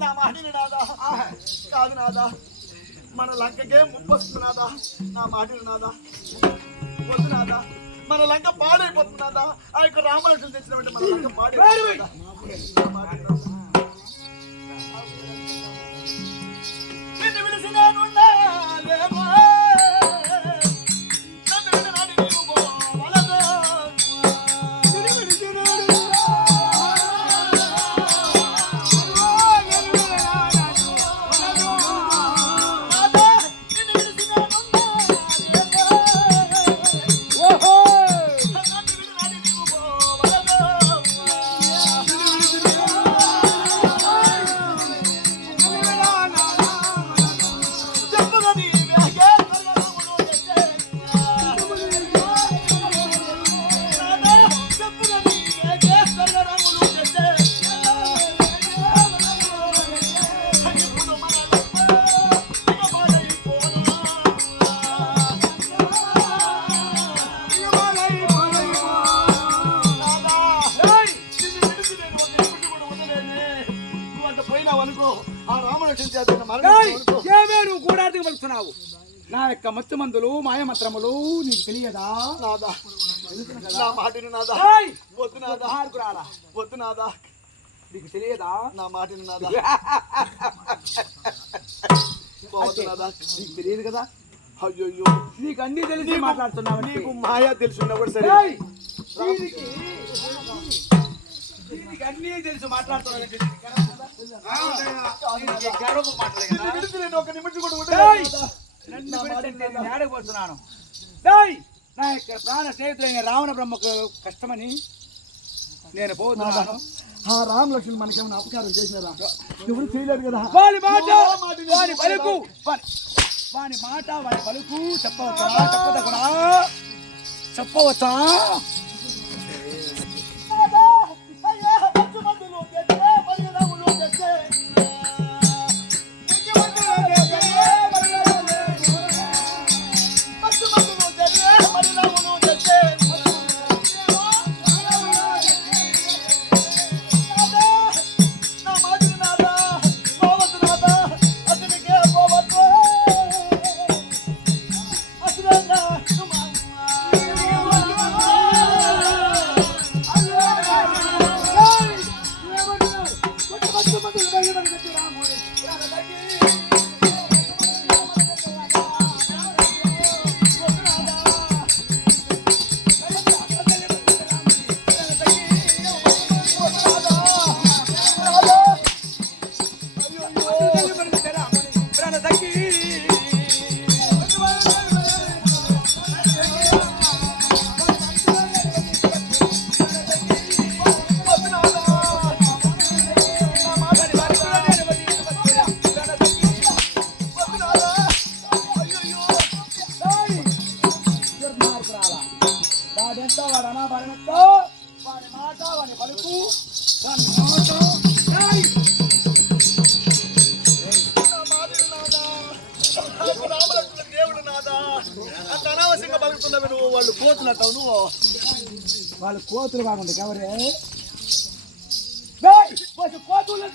నా మాటిని నాదా కాదు నాదా మన లంకకే ముప్పొస్తుంది నాదా నా మాటిని నాదా వద్దు నాదా మన లంక పాడైపోతుంది నాదా ఆ యొక్క రామాయణులు తెచ్చినటువంటి మన లంక పాడైపోతుంది నా యొక్క మత్తు మందులు మాయమంత్రములు నీకు తెలియదా నాదా నా మాటిని నాదా వద్దు నాదా వద్దు నాదా నీకు తెలియదా నా మాటిని నాదా నాదా నీకు తెలియదు కదా అయ్యో నీకు అన్ని తెలిసి మాట్లాడుతున్నావు నీకు మాయా తెలుసున్నా కూడా సరే అన్ని తెలిసి మాట్లాడుతున్నావు ఒక నిమిషం కూడా ఆడకపోతున్నాను నా యొక్క ప్రాణ స్నేహితులైన రావణ బ్రహ్మకు కష్టమని నేను పోతున్నాను. ఆ రామ లక్ష్మణ్ మనకేమైనా అపకారం చేసినారా? ఎవరు చేయలేదు కదా. వాని మాట వాని పలుకు చెప్పవచ్చా చెప్పవచ్చా వాళ్ళు కోతులు కాకుండా ఎవరే కోతులు